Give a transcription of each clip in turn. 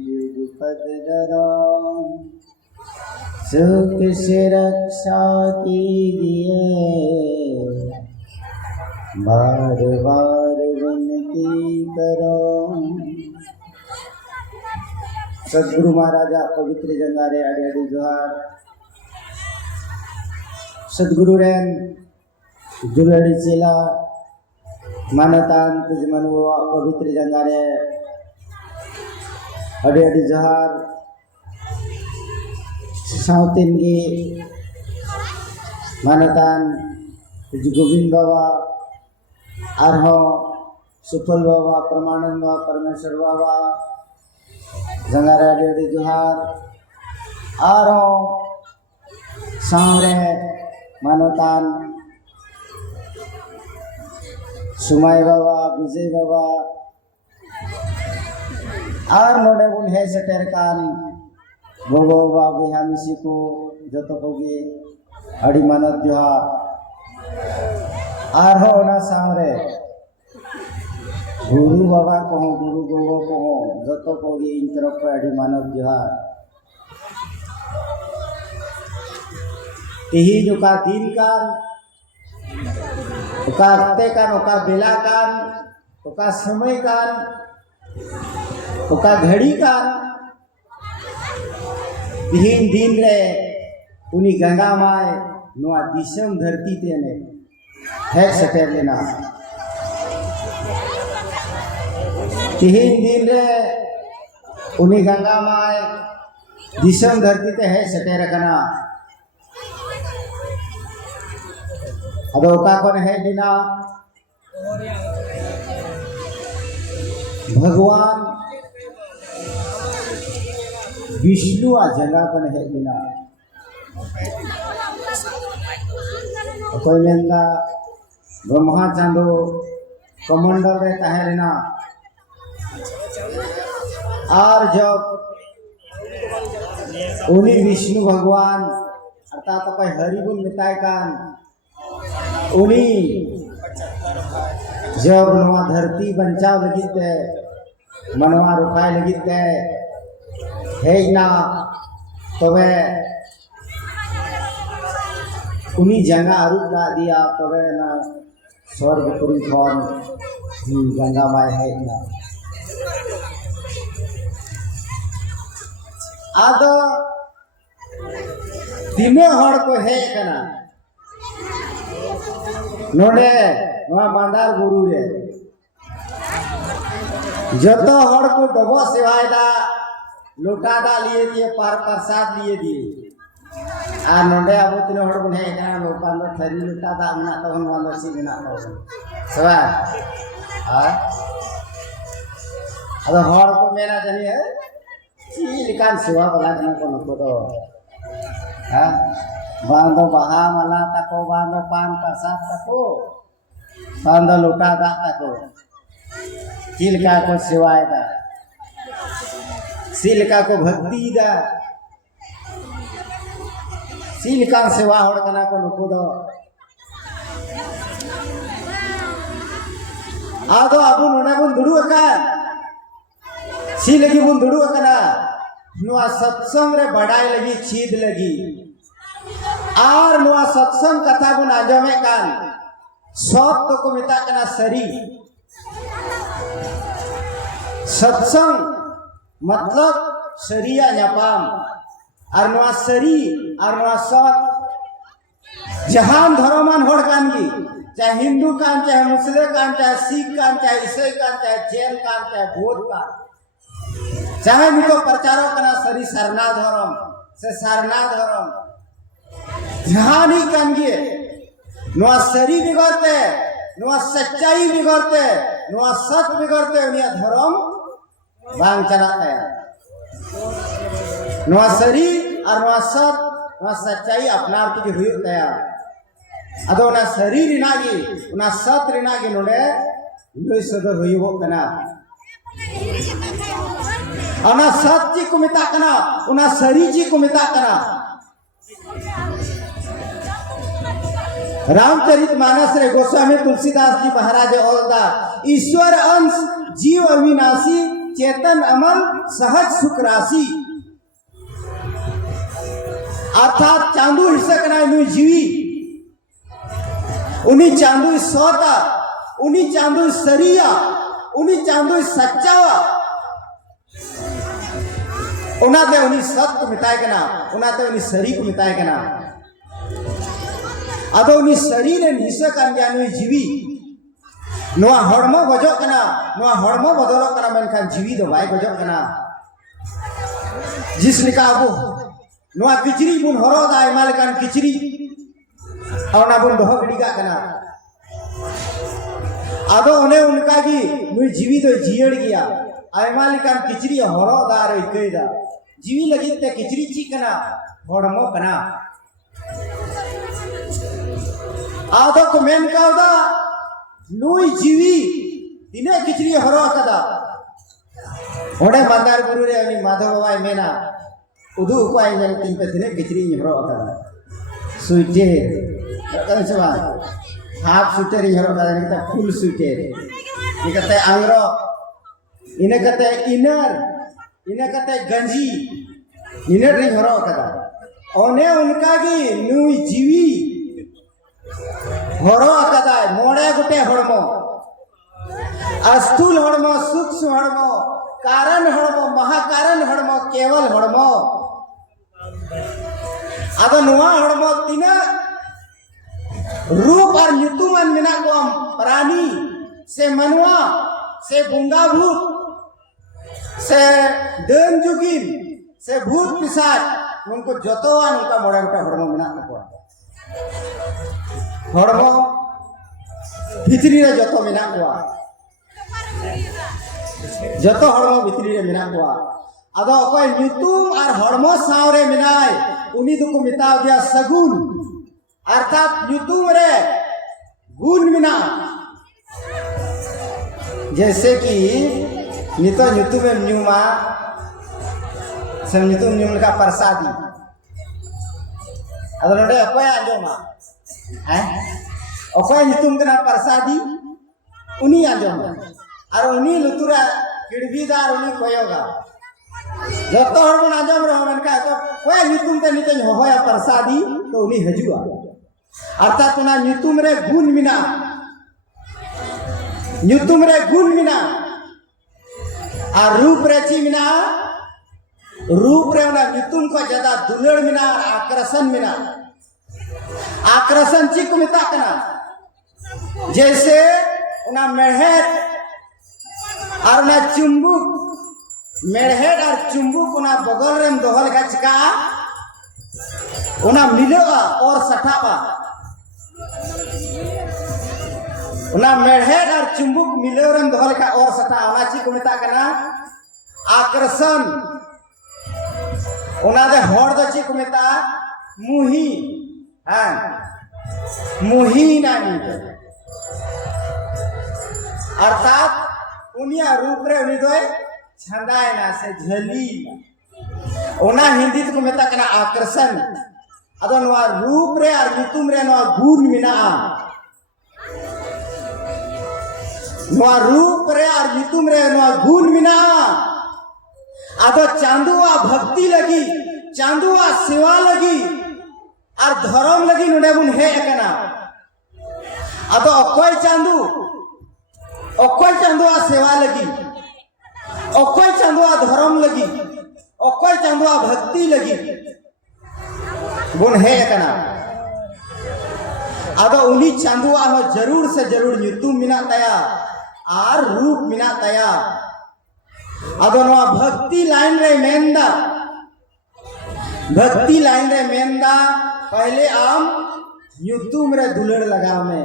युगपद डरो, सुख से रक्षा कीजिए, बार बार विनती करो। सदगुरु महाराजा पवित्र जंगारे अड़े अड़ी जोहार। सदगुरु रेन जुलड़ी चेला मानतान कुछ मनुआ पवित्र जंगारे अड़े अड़ी जोहार। साउथिन की मानतान कुछ गोविंद बाबा आरहो सुफल बाबा परमानंद बाबा परमेश्वर बाबा जंगारे अड़े अड़ी जोहार। आरहो सामरे मानतान सुमाय बाबा विजय बाबा और नोडे बुन हे सेटर कान गोगो बाबा बिहा मिसी को जतो कोगे अड़ी मानत जोहार। और हो ना सामरे गुरु बाबा को गुरु गोगो को जतो कोगे इन तरफ पे अड़ी मानत जोहार। यही जो का दिन कान ओका हफ्ते कान ओका बेला कान ओका समय कान ओका घड़ी कान तीन दिन रे उनी गंगा माय नुआ दिसम धरती तेने हेड सेटर लेना। तीन दिन रे उनी गंगा माय दिसम धरती ते हेड सेटर कना। अब ओका कौन है दिना भगवान विष्णु आ जगह कौन है दिना। कोई मेंदा ब्रह्मा चांदो कमंडल रहता है लेना। और जब उन्हीं विष्णु भगवान अर्थात तो कोई हरिगुण मिताय कान उन्हीं जब नवा धरती बंचाव लगी थे मनवा रुकाय लगी थे है ना तो वे उन्हीं जगह आरूप ला दिया तो वे ना स्वर्गपुरी कौन गंगा माय है ना। आदो तीनों हड़ को है कना नोडे वहाँ बांदार गुरु रे जतो हड़ को डबो सेवाय दा लोटा दा लिए दिए पार प्रसाद लिए दिए आ नोडे अब तीनों हड़ को है कना लो बांदो थरी लोटा दा मना तो हम बांदो सी बिना तो सेवा हां अब हड़ को मेरा जानी है चिलिकान सेवा वाला कना को तो हां बांधो बहा मला तको बांधो पान प्रसाद तको बांधो लोटा दा तको चिलका को सेवाए दा सिलका को भक्ति दा सिलका सेवा होड़ कना को नुको दो आदो अबु नोना बुन दुडू का सिलगी बुन दुडू कना नुआ सत्संग रे बढ़ाई लगी छीद लगी और नुआ सत्संग कथा बुन आजमे कान सौत तो को मिता कना सरी सत्संग मतलब सरिया न्यापाम और नुआ सरी और नुआ सौत जहान धर्मान होड़ कानगी चाहे हिंदू कान चाहे मुस्लिम कान चाहे सिख कान चाहे ईसाई कान चाहे जैन कान चाहे बौद्ध कान चाहे निको प्रचारो कना सरी सरना धर्म से सरना धर्म जहां ही कानगी नुआ सरी बिगड़ते नुआ सच्चाई बिगड़ते नुआ सत बिगड़ते उनिया धर्म बांग चलाते हैं नुआ सरी और नुआ सत नुआ सच्चाई अपना की हुई तैयार अदो ना सरी रिनागी उना सत रिनागी नोडे लोई सदर हुई वो कना उना सत जी को मिता कना उना सरी जी को मिता कना। रामचरित मानस रे गोस्वामी तुलसीदास जी महाराज ओलदा ईश्वर अंश जीव अविनाशी चेतन अमल सहज सुख राशि अर्थात चांदू हिस्सा कना नुई जीवी उन्हीं चांदू सोता उन्हीं चांदू सरिया उन्हीं चांदू सच्चावा उनाते उन्हीं सत्य मिताय कना उनाते उन्हीं सरी को मिताय कना अदो उन्हीं शरीर हिस्सा कान गया नुई जीवी नोआ हड़मो गजो कना नोआ हड़मो बदलो कना मेनखान जीवी दो बाय गजो कना जिस लिखा अबो नोआ किचरी बुन हरो दा एमा लेकान किचरी और बुन दोह गड़ीगा कना अदो उन्हें उनका की नुई जीवी तो जियड़ गया आयमा लेकान किचरी हरो दा रे कइदा जीवी लगी ते किचरी ची कना हड़मो कना आदो को मेन कावदा नुई जीवी तिने किचरी हरो कदा ओडे मंदार गुरु रे उनी माधव बाबाई मेना उदु उपाय जन तीन पे तिने किचरी हरो कदा सुइटे कन सेवा हाफ सुइटर हरो कदा निकता फुल सुइटर निकते आंग्रो इने कते इने गंजी इने रे हरो कदा ओने उनका की नुई जीवी हरो कदा मोड़े गुटे हड़मो अस्थूल हड़मो सूक्ष्म हड़मो कारण हड़मो महाकारण हड़मो केवल हड़मो अदो नुआ हड़मो तीना रूप और ᱧᱩᱛᱩᱢᱟᱱ मेना को प्राणी से मनुआ से बुंगा भूत से देन जुगिन से भूत पिशाच उनको जतोवान उनका मोड़े गुटे हड़मो मेना को हड़मो भितरी रे जतो मेना को जतो हड़मो भितरी रे मेना को अदो अकोय ᱧᱩᱛᱩᱢ और हड़मो सावरे मेनाय उनी दुको मिताव दिया सगुन अर्थात ᱧᱩᱛᱩᱢ रे गुण मेना जैसे कि नितो ᱧᱩᱛᱩᱢ में ᱧᱩमा से ᱧᱩᱛᱩᱢ ᱧᱩम का प्रसादी अदो नोडे अकोय आंजोमा हैं अकोय ᱧᱩᱛᱩᱢ कना प्रसादी उनी आंजोमा और उनी लुतुरा किड़बीदार उनी कोयोगा जतो हर बन आंजोम रहो मनका तो कोय ᱧᱩᱛᱩᱢ ते निते होया प्रसादी तो उनी हजुआ अर्थात उना ᱧᱩᱛᱩᱢ रे गुण मिना ᱧᱩᱛᱩᱢ रे गुण मिना और रूप रे ची मिना रूप रे उना ᱧᱩᱛᱩᱢ को ज्यादा दुलड़ मिना और आकर्षण मिना आकर्षण ची को मिता कना जैसे उना मेढ़ेट और उना चुंबुक मेढ़ेट और चुंबुक उना बगल रेम दोहल का चिका उना मिलेगा और सठाबा उना मेढ़ेट और चुंबुक मिले रेम दोहल का और सठा उना ची को मिता कना आकर्षण उना दे हर द ची को मिता मुही हाँ मुही नानी अर्थात उनिया रूप रे उनी दोय छंदाय ना से झली ओना हिंदी को मेता कना आकर्षण अदो नवा रूप रे और ᱧᱩᱛᱩᱢ रे नवा गुण मिना नवा रूप रे और ᱧᱩᱛᱩᱢ रे नवा गुण मिना अदो चांदुआ भक्ति लगी चांदुआ सेवा लगी और धर्म लगी नोडे बुन हे कना अदो अकोय चांदुआ सेवा लगी अकोय चांदुआ धर्म लगी अकोय चांदुआ भक्ति लगी बुन हे कना अदो उनी चांदुआ हो जरूर से जरूर ᱧᱩᱛᱩᱢ मिना तया और रूप मिना तया अदो नवा भक्ति लाइन रे मेंदा पहले आम ᱧᱩᱛᱩᱢ रे दुलड़ लगाव में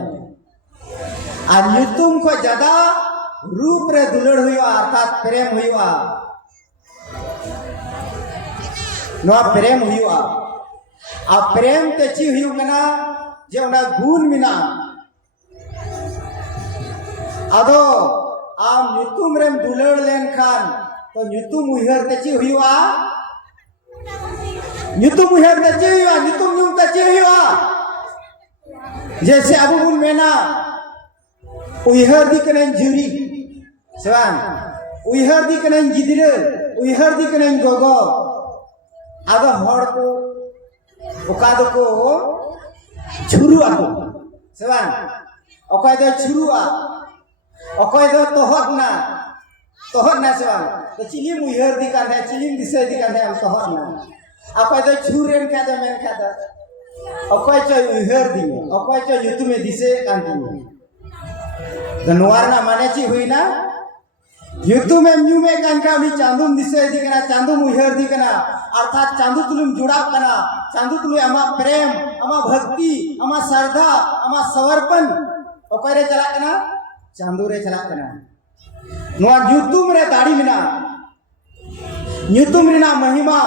और ᱧᱩᱛᱩᱢ को ज्यादा रूप रे दुलड़ हुआ अर्थात प्रेम हुआ नवा प्रेम हुआ आ प्रेम ते ची हुई कना जे उना गुण मिना अदो आम ᱧᱩᱛᱩᱢ रेम दुलड़ लेन खान तो ᱧᱩᱛᱩᱢ उहर ते ची हुआ ᱧᱩᱛᱩᱢ उहर ते ची हुआ ᱧᱩᱛᱩᱢ ᱧᱩम ते ची हुआ जैसे अबू बुन मेना उहर दी कने जुरी सेवान उयहर दी कनाइन गिदरे उयहर दी कनाइन गोगो आदो हड़ को ओका दो को छुरुआ को से बांग ओकय दो छुरुआ ओकय दो तोहर ना से बांग तो चिलिम उयहर दी काने चिलिम दिसे दी काने हम तोहर ना ओकय दो छुरेन का दो मेन का दो ओकय च उयहर दी ओकय च युतुमे दिसे कान दी धनवार ना माने ची हुई ना युतुमे न्यूमे कान का उनी चांदुम दिसे दी कना चांदुम उयहर दी कना अर्थात चांदू तुलुम जुड़ा कना चांदू तुलु अमा प्रेम अमा भक्ति अमा श्रद्धा अमा समर्पण ओकय रे चला कना चांदू रे चला कना नोआ युतुम रे दाड़ी मिना युतुम रिना महिमा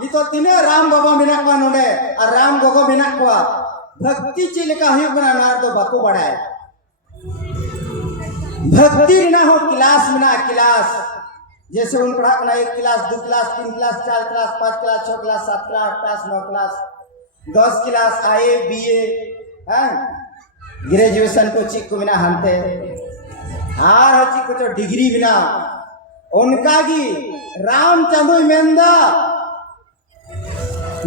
नितो तिने राम बाबा मिना को नोडे और राम गोगो मिना को भक्ति चिलेका हुई कना नार तो बाको बड़ाए भक्ति रिना हो क्लास मिना क्लास जैसे उन पढ़ा करना 1 class 2 class 3 class 4 class 5 class 6 class 7 class 8 class 9 class 10 class आए बीए ग्रेजुएशन को चिक को बिना हंते आर चिक को तो डिग्री बिना उनका की रामचंद्र मेंदा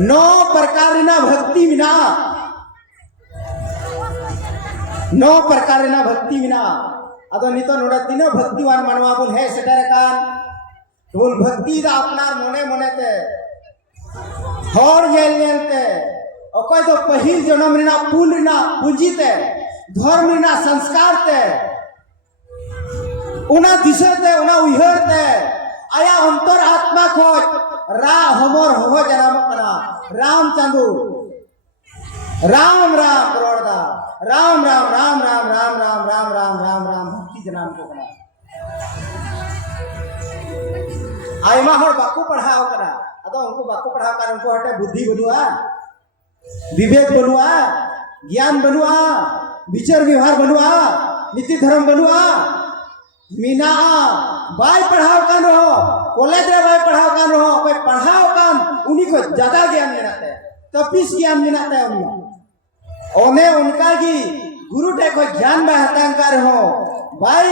9 प्रकार ना भक्ति बिना 9 प्रकार ना भक्ति बिना अदो नितो नोडा तीन भक्तिवान मानवा बोल है सेटर कान बोल भक्ति दा अपनार मने मने ते हर जेल जेलते ओकय तो पहिल जन्म रिना पुल रिना पूंजी ते धर्म रिना संस्कार ते उना दिशे ते उना उयहर ते आया अंतर आत्मा खोज रा हमर हो जन्म कना राम चंदू राम राम करोड़दा राम राम राम राम राम राम राम राम राम राम भक्ति जनाम को कना आयमा हर बाको पढ़ाओ करा अदो उनको बाको पढ़ाओ कर उनको हटे बुद्धि बनुआ विवेक बनुआ ज्ञान बनुआ विचार व्यवहार बनुआ नीति धर्म बनुआ मीना बाय पढ़ाओ कान रहो कॉलेज रे बाय पढ़ाओ कान रहो कोई पढ़ाओ कान उन्हीं को ज्यादा ज्ञान मिलता है तपिस ज्ञान मिलता है उन्हें ओने उनका की गुरु टे कोई ज्ञान में हतांकार हो भाई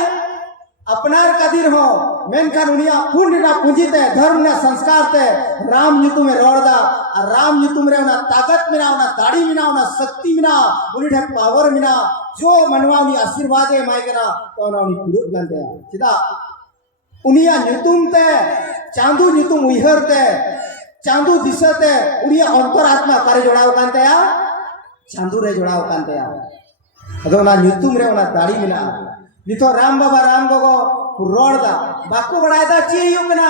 अपनार कदीर हो मेनखान उनिया पुण्य ना पूंजी ते धर्म ना संस्कार ते राम युतु में रोड़दा और राम युतु में उना ताकत मिना उना दाढ़ी मिना उना शक्ति मिना उनी ढक पावर मिना जो मनवा उनी आशीर्वाद है माय करा तो उना उनी पुरुष गंदे चिदा उनिया युतुम ते चांदू युतुम उयहर ते चांदू दिसते उनिया अंतरात्मा कार्य जोड़ाव कांते या चांदू रे जोड़ाव कांते या अदो ना युतुम रे उना दाढ़ी मिना नितो राम बाबा राम गोगो रोड़दा बाको बड़ायदा ची युगना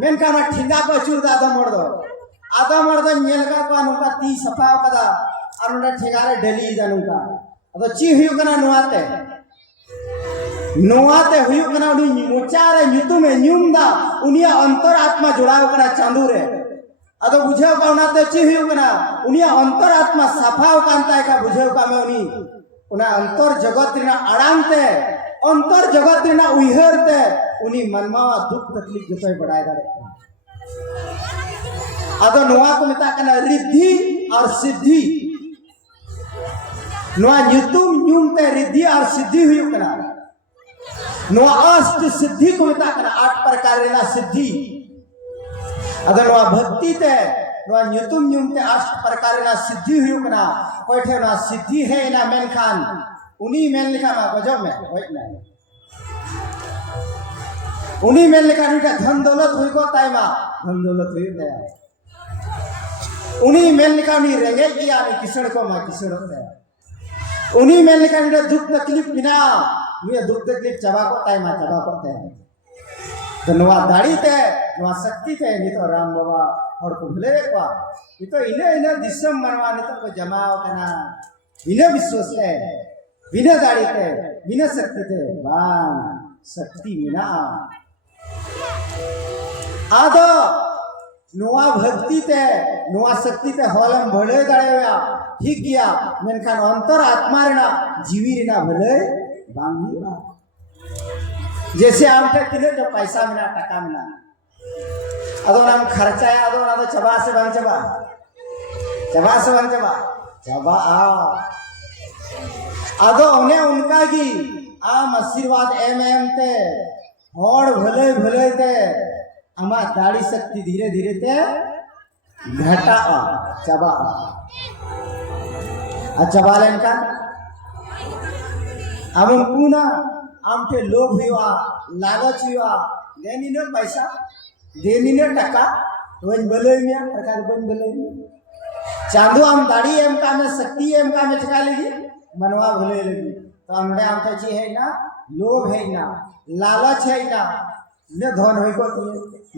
मेनका ना ठिंगा को चुरदा आदम मर्दो नेलका को अनुका ती सफा कदा अरुणा ठेगारे डली जानुका अदो ची हुयुगना नोआते हुयुगना उनी मोचारे युतुमे न्युमदा उनिया अंतर आत्मा जोड़ाव कना चांदू रे अदो बुझाव का उनाते ची हुयुगना उनिया अंतर आत्मा सफाव कांता का बुझाव का में उनी उना अंतर जगत रिना अड़ांगते अंतर जगत रिना उयहरते उनी मनमा दुख तकलीफ जतोय बढ़ाय दाड़े अदो नोआ को मेता कना रिद्धि और सिद्धि नोआ युतुम न्युमते रिद्धि और सिद्धि हुयु कना नोआ अष्ट सिद्धि को मेता कना 8 प्रकार रिना सिद्धि अदो नोआ भक्ति ते नोआ युतुम न्युमते 8 प्रकार रिना सिद्धि हुयु कना कोइठे नोआ सिद्धि है ना मेनखान उनी मेन लिखा मा गजब में होय ना उनी मेन लिखा उनका धन दौलत हुई को ताइमा धन दौलत हुई दे उनी मेन लिखा उनी रेंगे किया उनी किसड़ को मा किसड़ होते उनी मेन लिखा उनी दुख तकलीफ बिना ये दुख तकलीफ चबा को ताइमा चबा करते हैं तो नवा दाढ़ी ते नवा शक्ति ते नहीं तो राम बाबा और को भले को ये तो इने दिसम मनवा नहीं तो को जमाओ करना इने विश्वास है बिना दाढ़ी ते बिना शक्ति ते वाह शक्ति बिना आदो नोआ भक्ति ते नोआ शक्ति ते हॉलम भले दाड़ेया ठीक गया मेनखान अंतर आत्मा रेना जीवी रेना भले बांगिया जैसे आमटे किले जो पैसा मिला टका मिला अदो नाम खर्चा है अदो ना तो चबा से बन चबा आ अदो उन्हें उनका की आम आशीर्वाद एम ते हॉड़ भले भले ते अमा दाढ़ी शक्ति धीरे धीरे ते घटा चबा चबा लेन का अब पुना आम के लोभ हुआ लालच हुआ देनी ने पैसा देनी ने टका तो बोले में प्रकार बन बोले चांदो आम दाढ़ी एम का में शक्ति एम का में चका लेगी मनवा भले लगी तो हमने आम तो ची है ना लोभ है ना लालच है ना ने धन होई को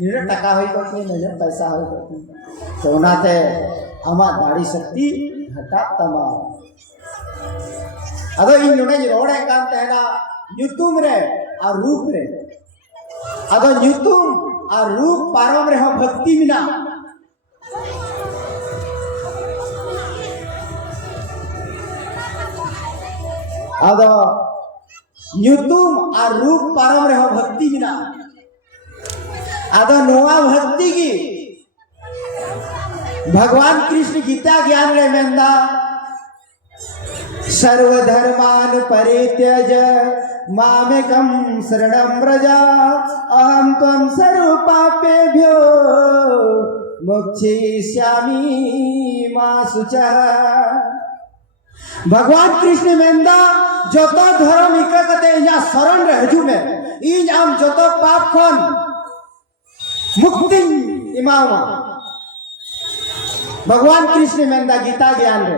ने टका होई को ने पैसा होई को तो नाते आमा दाढ़ी शक्ति घटा तमाम अदो इन नोने रोड़े काम तेना ᱧᱩᱛᱩᱢ रे और रूप रे अदो ᱧᱩᱛᱩᱢ और रूप पारम रे हो भक्ति मिना अदो ᱧᱩᱛᱩᱢ और रूप पारम रे हो भक्ति मिना अदो नोआ भक्ति की भगवान कृष्ण गीता ज्ञान रे मेंदा सर्वधर्मान परित्यज मामेकं शरणं व्रज अहं त्वं सर्वपापेभ्यो मोक्षयिष्यामि मा शुचः भगवान कृष्ण मेंदा जतो धर्म इककते इना शरण रे हजू में इन आम जतो पाप खन मुक्ति इमामा भगवान कृष्ण मेंदा गीता ज्ञान रे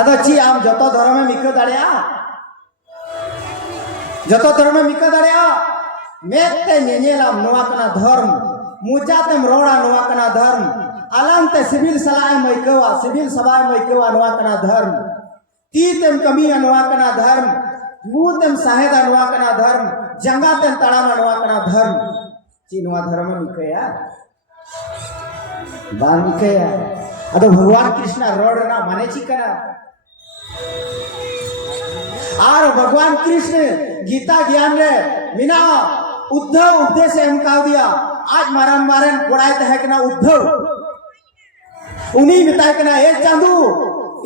अदो ची आम जतो धर्म में मिक दाड़िया जतो धर्म में मिक दाड़िया मेते नेनेलाम नोआ कना धर्म मुजातेम रोड़ा नोआ कना धर्म अलांते सिविल सलाह मैकवा सिविल सभा मैकवा नोआ कना धर्म तीतेम कमी नोआ कना धर्म मुतेम साहेदा नोआ कना धर्म जंगातेम तड़ामा नोआ कना धर्म ची नोआ धर्म में मिकया बान मिकया अदो भगवान कृष्ण रोड़ना माने ची कना और भगवान कृष्ण गीता ज्ञान रे बिना उद्धव उपदेश एम कह दिया आज मारन मारन कोड़ाई तहे कना उद्धव उन्हीं बताए कना ए चांदू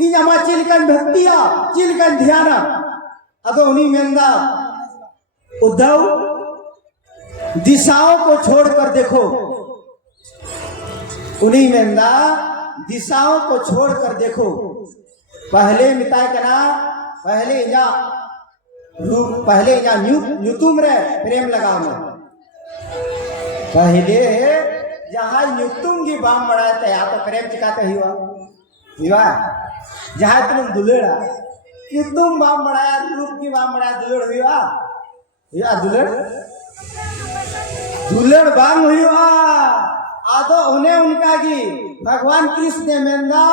इन अमा चिलकन भक्तिया चिलकन ध्यान अदो उन्हीं मेंदा उद्धव दिशाओं को छोड़कर देखो उन्हीं मेंदा दिशाओं को छोड़कर देखो पहले मिताए कना पहले यहाँ ᱧᱩᱛᱩᱢ रे प्रेम लगाओ में पहले जहाँ ᱧᱩᱛᱩᱢ की बाम बढ़ाए थे यहाँ तो प्रेम चिकाते हुआ जहाँ तुम दुलेड़ा ᱧᱩᱛᱩᱢ बाम बढ़ाया रूप की बाम बढ़ाया दुलेड़ हुआ दुलेड़ बाम हुआ आदो उन्हें उनका की भगवान कृष्ण ने मेंदा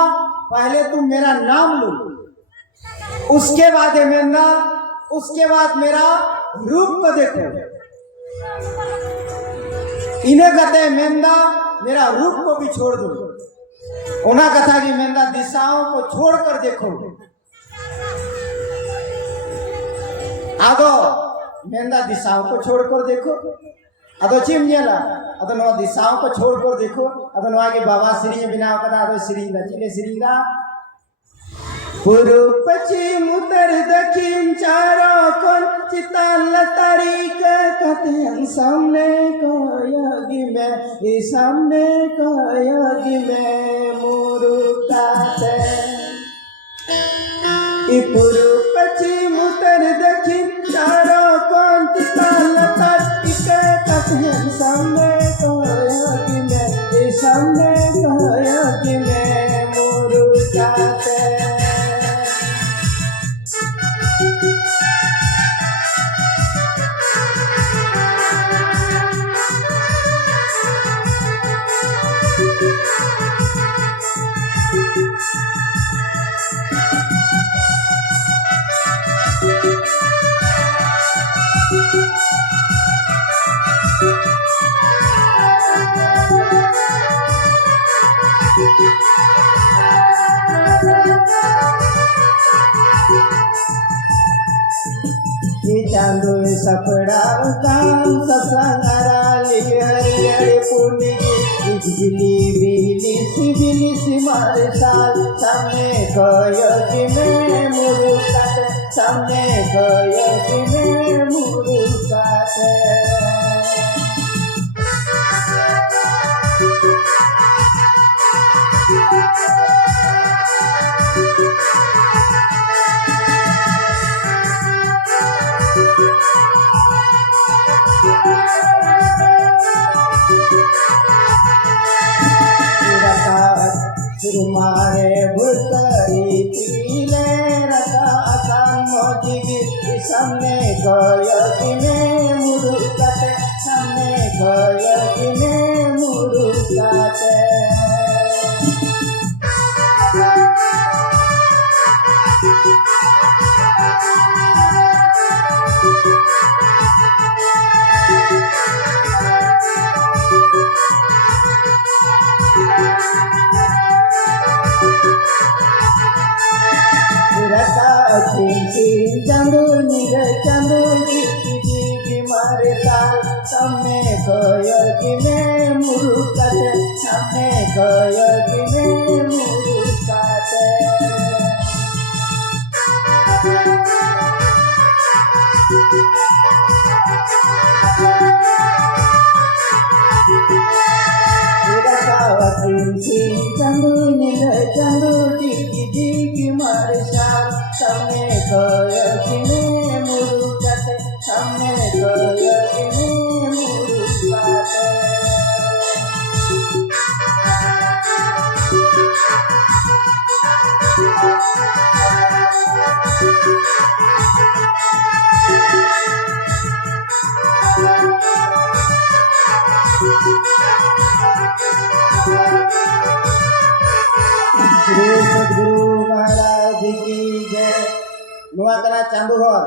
पहले तुम मेरा नाम लो उसके बाद मेंदा उसके बाद मेरा रूप को देखो इन्हें कहते हैं मेंदा मेरा रूप को भी छोड़ दो उन्हें कथा की मेंदा दिशाओं को छोड़कर देखो आदो मेंदा दिशाओं को छोड़कर देखो अदो चिमनेला अदो नवा दिशाओं को छोड़कर देखो अदो नवा के बाबा श्री बिना कदा अदो श्री नचिले श्री दा पूर्व पश्चिम उत्तर दक्षिण चारों कोण चिताल तारीख कहते सामने कोयगी में ये सामने कोयगी में मुरुकाते ये पूर्व पश्चिम उत्तर दक्षिण चारों कोण चिताल तारीख कहते सामने कोयगी में ये सामने कोयगी में मुरुकाते चांदो सपड़ा काम ससंगाराली हरिहर पुनी बिजली सी मारे साल सामने कोयगी में मुरुकाते सामने गयो में मुरुकाते मारे भूतरी पीले रता अकान मोजिगी सामने गयो में मुरुकाते सामने गयो में मुरुकाते चंदू निरे चंदू जी मारे साल सामने गयो में मुरुकाते सामने गयो में मुरुकाते चंदू निरे चंदू जी मारे साल सामने गयो में मुरुकाते सामने गयो में मुरुकाते सद्गुरु महाराज की जय। नुआ करा चांदू हर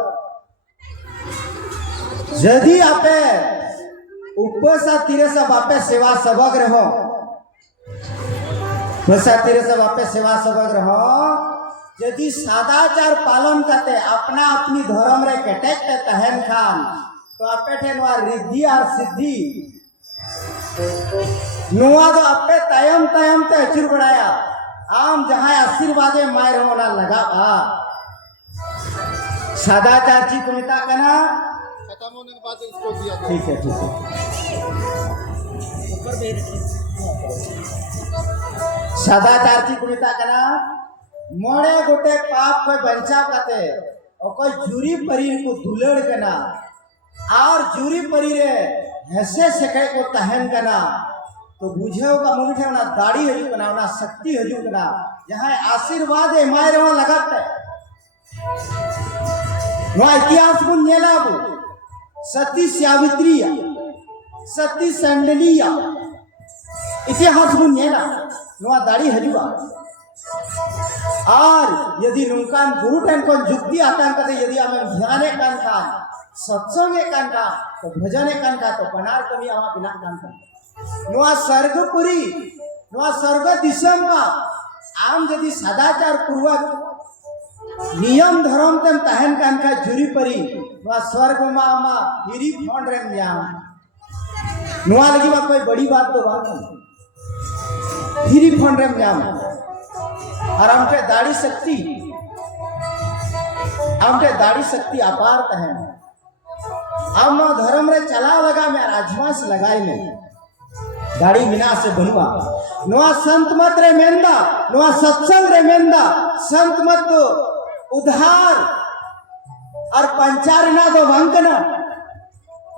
जदि आपे उपसा तीरे सब आपे सेवा सबक रहो उपसा तीरे सब आपे सेवा सबक रहो यदि सदाचार पालन करते अपना अपनी धर्म रे कटेक पे तहन खान तो आपे ठे नुआ रिद्धि और सिद्धि नुआ तो आपे तयम तयम ते अचुर बढ़ाया आम जहाँ आशीर्वादे मायर होना लगा सदाचार जी कुमिता कना खत्म होने के बाद इसको दिया ठीक है सदाचार जी कुमिता कना मोड़े गोटे पाप कोई बंचाव करते और कोई जूरी परीर को दुलड़ कना और जूरी परीरे हंसे सके को तहन कना तो बुझे का मुझे ना दाढ़ी हजू कना ना शक्ति हजू कना जहाँ आशीर्वाद है मायर वहाँ लगाते वहाँ इतिहास को नेलाबू सती सावित्रिया सती संडलिया इतिहास को नेला वहाँ दाढ़ी हजूआ और यदि नुकान गुरु टन को जुक्ति आता करते यदि हमें ध्यान कान का सत्संग कान का तो भजन कान का तो पनार कभी हमारा बिना कान का नुआ स्वर्गपुरी नुआ स्वर्ग दिशम आम यदि सदाचार पूर्वक नियम धर्म तम तहन कान का जुरी परी नुआ स्वर्ग मा हिरी फंड रे जाम नुआ लगी बा कोई बड़ी बात तो बात हिरी फंड रे जाम और हमके दाढ़ी शक्ति अपार तहन हम धर्म रे चला लगा मैं राजमास लगाई में दाढ़ी बिना से बनवा नुआ संत मत रे मेंदा नुआ सत्संग रे मेंदा संत मत तो उधार और पंचार ना दो वंकना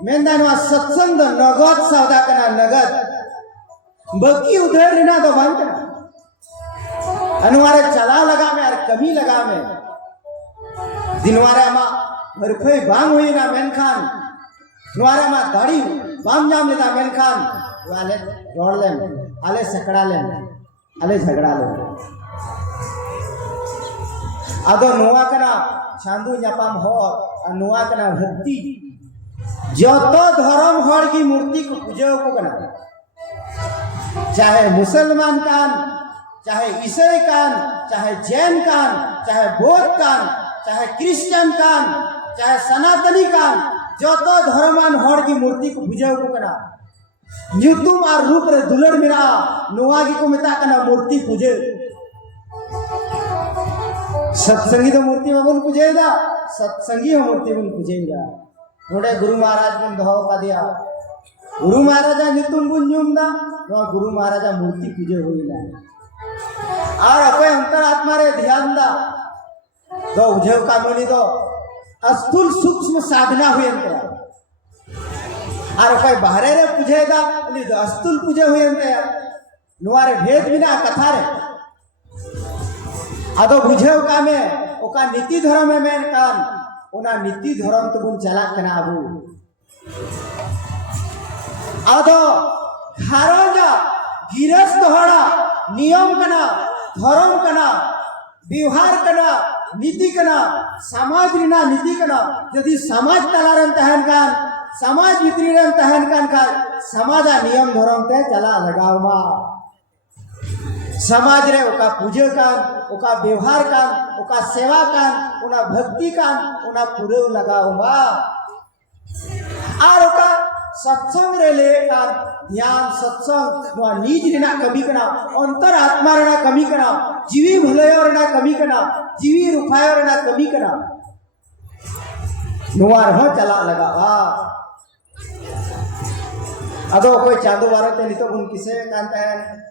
मेंदा नुआ सत्संग दो नगद सौदा कना नगद बकी उधार ना दो वंकना अनुवारे चला लगा में और कमी लगा में दिनवारे मा भरफे बांग हुई ना मेनखान नुआरे मा दाढ़ी बांग जाम लेना मेनखान वाले जोड़ ले आले सकड़ा ले आले झगड़ा ले आदो नुआ कना चांदू न्यापाम हो और नुआ कना भक्ति जो तो धर्म हर की मूर्ति को पूजे को कना चाहे मुसलमान कान चाहे ईसाई कान चाहे जैन कान चाहे बौद्ध कान चाहे क्रिश्चियन कान चाहे सनातनी कान जो तो धर्मान हर की मूर्ति को पूजे को कना युतुम और रूप रे दुलड़ मिला नुआ की को मिता कना मूर्ति पूजे सत्संगी तो मूर्ति में बन पूजेगा सत्संगी हो मूर्ति बन पूजेगा नोड़े गुरु महाराज बन दो का दिया गुरु महाराजा नितुम बुन जुमदा गुरु महाराजा मूर्ति पूजे हुई ना और अपने अंतरात्मा रे ध्यान दा तो उजेव का मोनी तो अस्तुल सूक्ष्म साधना हुई अंतरा और अपने बाहरे रे पूजेगा उन्हीं तो अस्तुल पूजे हुई अंतरा नुआरे भेद बिना कथा रे आदो बुझेव का में ओका नीति धर्म में मेन कान ओना नीति धर्म तो बुन चला कना अबू आदो घारोजा गिरस्थ होड़ा नियम कना धर्म कना व्यवहार कना नीति कना समाज रिना नीति कना यदि समाज तलारन तहन कान समाज भितरी रन तहन कान का समाजा नियम धर्म ते चला लगावमा समाज रे ओका पूजे कान ओका व्यवहार कान ओका सेवा कान ओना भक्ति कान ओना पूरे लगावमा और ओका सत्संग रे ले कान ध्यान सत्संग नोआ नीज रेना कमी कना अंतर आत्मा रेना कमी कना जीवी भलयो रेना कमी कना जीवी रुपायो रेना कमी कना नोआ रह चला लगावा अदो कोई चांदो बारते नितो बुन किसे कानता है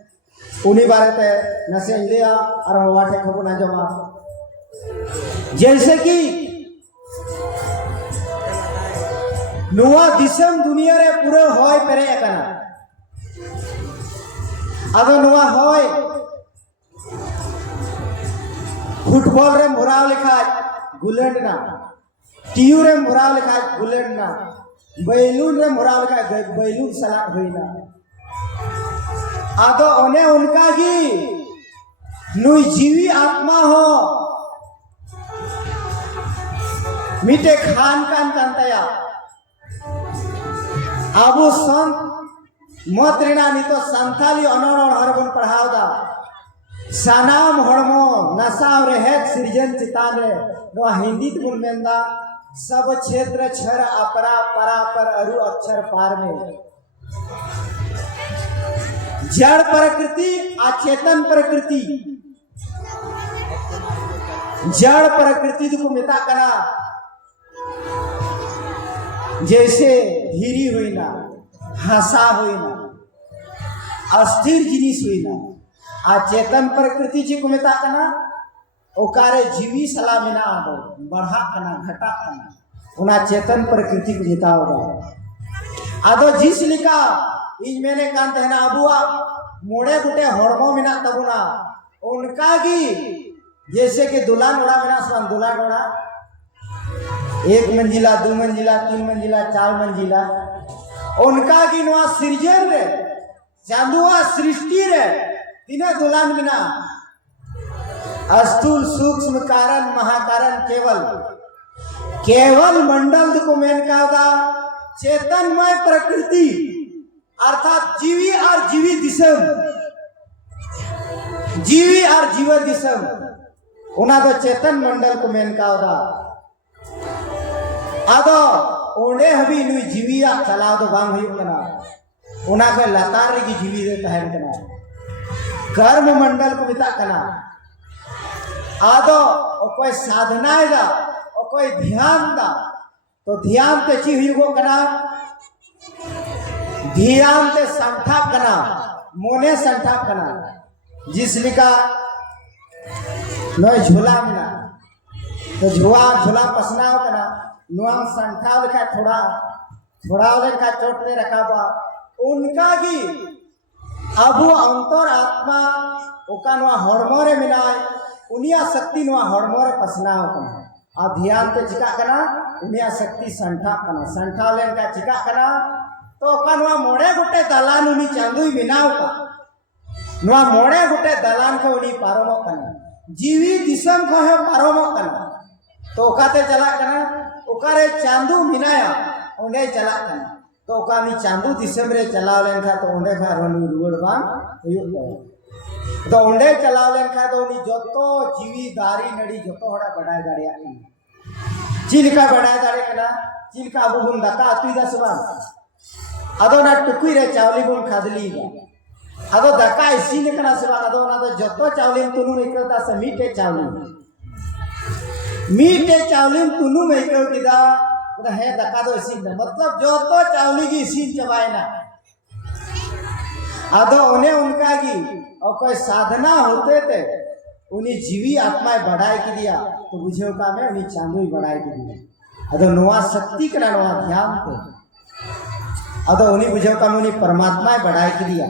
उन्हीं बारे पे नसे लिया और वाटे खबर ना जमा जैसे कि नुआ दिसम दुनिया रे पूरे होय पेरे कना अदो नुआ होय फुटबॉल रे मुराव लिखा गुलेंड ना टीयू रे मुराव लिखा गुलेंड ना बैलून रे मुराव लिखा बैलून सलाट हुई ना आदो ओने उनका की नुई जीवी आत्मा हो मीटे खान कान कांतया आबू संत मत रेना नी तो संथाली अनोन हरबन पढ़ाव दा सानाम हड़मो नशा रे है सृजन चितान रे नो हिंदी तुम मेंदा सब क्षेत्र छर अपरा परा पर अरु अक्षर पार में जड़ प्रकृति अचेतन प्रकृति जड़ प्रकृति को मिता कना जैसे धीरी हुई ना हंसा हुई ना अस्थिर जिनिस हुई ना अचेतन प्रकृति जी को मिता कना ओकारे जीवी सलामिना आदो बढ़ा कना घटा कना उना चेतन प्रकृति को जिता होगा आदो जिस लिखा इन मैंने कान तहना अबुआ मोड़े गुटे हड़मो मिना तबुना उनका की जैसे कि दुल्हन उड़ा मिना समान दुल्हन उड़ा 1 मंजिला 2 मंजिला 3 मंजिला 4 मंजिला उनका की नुआ सृजन रे चांदुआ सृष्टि रे तीने दुल्हन मिना अस्तूल सूक्ष्म कारण महाकारण केवल मंडल को मेन का होगा चेतनमय प्रकृति अर्थात जीवी और जीवी दिसम जीवी और जीव दिसम उना तो चेतन मंडल को मेन का होगा आदो ओंडे हबी नुई जीवी आ चलाव तो बांग हुई कना उना के लतार रे की जीवी रे तहन कना कर्म मंडल को बिता कना आदो ओ कोई साधना दा ओ कोई ध्यान दा तो ध्यान ते ची हुई गो कना ध्यान ते संठा कना मोने संठा कना जिस लिखा नोय झूला मिला तो झूला पसना कना नुआम संठा लिखा थोड़ा लिखा चोटते रखा बा उनका की अबु अंतर आत्मा ओका नुआ हड़मोरे मिलाए उनिया शक्ति नुआ हड़मोरे पसना कना आ ध्यान ते चिका कना उनिया शक्ति संठा कना संठा लेन का चिका कना तो नुआ मोड़े गुटे दलान उनी चांदुई बिनाव का नुआ मोड़े गुटे दलान को उनी पारमो कना जीवी दिसम को है पारमो कना तो ओकाते चला कना ओकारे चांदू मिनाया ओंडे चला कना तो ओका नी चांदू दिसम रे चलाव लेन का तो ओंडे खा रनु रुवड़ बांग हुयुग गया तो ओंडे चलाव लेन का तो उनी जतो जीवी दारी नडी जतो होड़ा बडाय दाड़िया चिलका बडाय दाड़े कना चिलका अबु बुन दाका अतुई दसबा अदो ना टुकुई रे चावली बुन खादली गा अदो दाका इसी ने कना सेवा अदो ना तो जतो चावली तुनु निकलता से मीठे चावली मीटे चावलिन तुनु में क्यों किदा उदा है दका दो इसी मतलब जो तो चावली की इसी चबाए ना आदो उन्हें उनका की और कोई साधना होते थे उन्हीं जीवी आत्माएं बढ़ाई की दिया तो बुझे का में उन्हीं चांदू ही बढ़ाई की दिया अदो नवा शक्ति करा नवा ध्यान थे अदो उन्हीं बुझे का में उन्हीं परमात्माएं बढ़ाई की दिया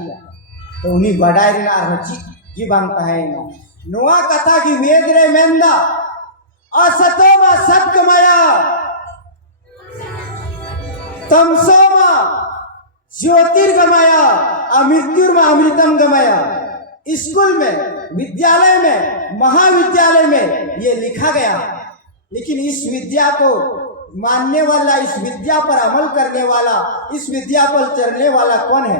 तो उन्हीं बढ़ाई ना रची जी बांगता है ना नवा कथा की वेद रे मेंदा असतोमा सत्कमया तमसोमा ज्योतिर्गमया अमृत्युर्मा अमृतम गमया। स्कूल में विद्यालय में महाविद्यालय में ये लिखा गया लेकिन इस विद्या को मानने वाला इस विद्या पर अमल करने वाला इस विद्या पर चलने वाला कौन है?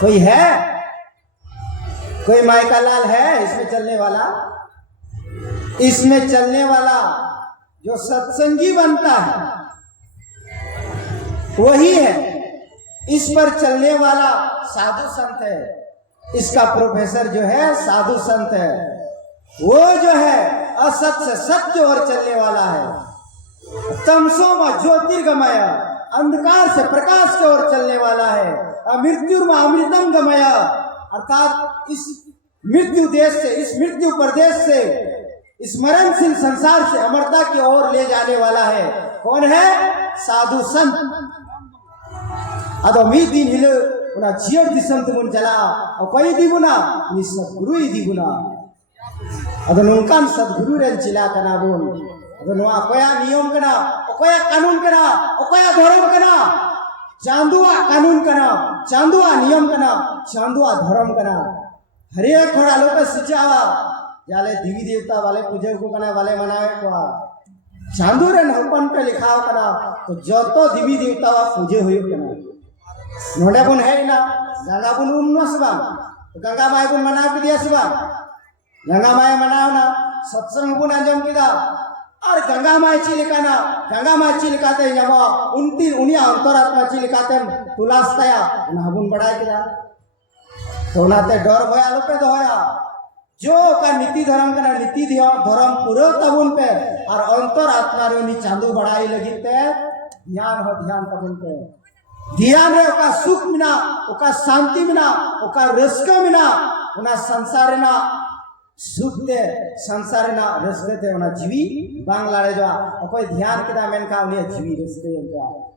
कोई है? कोई माई का लाल है इसमें चलने वाला? इसमें चलने वाला जो सत्संगी बनता है वही है। इस पर चलने वाला साधु संत है। इसका प्रोफेसर जो है साधु संत है। वो जो है असत से सत्य और चलने वाला है। तमसो में ज्योतिर्गमया अंधकार से प्रकाश की ओर चलने वाला है। अमृत्यु में अमृतम गमया अर्थात इस मृत्यु देश से इस मृत्यु प्रदेश से इस मरणशील संसार से अमरता की ओर ले जाने वाला है। कौन है? साधु संत। अदो मी दिन हिल उना जियर दिसम तुमन चला और कोई दिबुना नि सद्गुरु ही दिबुना अदो नोंकान सद्गुरु रेन चिला कना बोल अदो नोआ कोया नियम कना कोया कानून कना कोया धर्म कना चांदुआ कानून कना चांदुआ नियम कना चांदुआ धर्म कना हर एक थोड़ा लोग सिचावा जाले देवी देवता वाले पूजे को कना वाले मनावे को चांदू रे हपन पे लिखा कना तो जो तो देवी देवता पूजे हुए कना नोडे बुन है ना गंगा बुन उम्नो सबा तो गंगा माई बुन मना के दिया सबा गंगा माई मनाओ ना सत्संग बुन अंजम किदा और गंगा माई चिलिकाना गंगा माई चिलिकाते यमा उनती उनिया अंतरात्मा चिलिकाते तुलास्तया ना बुन बढ़ाई किदा तो नाते डर होया लोपे तो होया जो का नीति धर्म का नीति धर्म पूरे तबुन पे और अंतरात्मा रे नी चांदू बढ़ाई लगी ते ध्यान हो ध्यान तबुन पे ध्यान रे ओका सुख मिना ओका शांति मिना ओका रस्क मिना उना संसार ना सुख दे संसार ना रस्क दे उना जीवी बांग्ला रे जो कोई ध्यान किदा मेन का उनी जीवी रस्क दे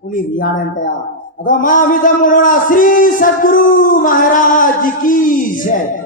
उनी ध्यान अंतया अदो मामिदम मनोरा श्री सद्गुरु महाराज की जय।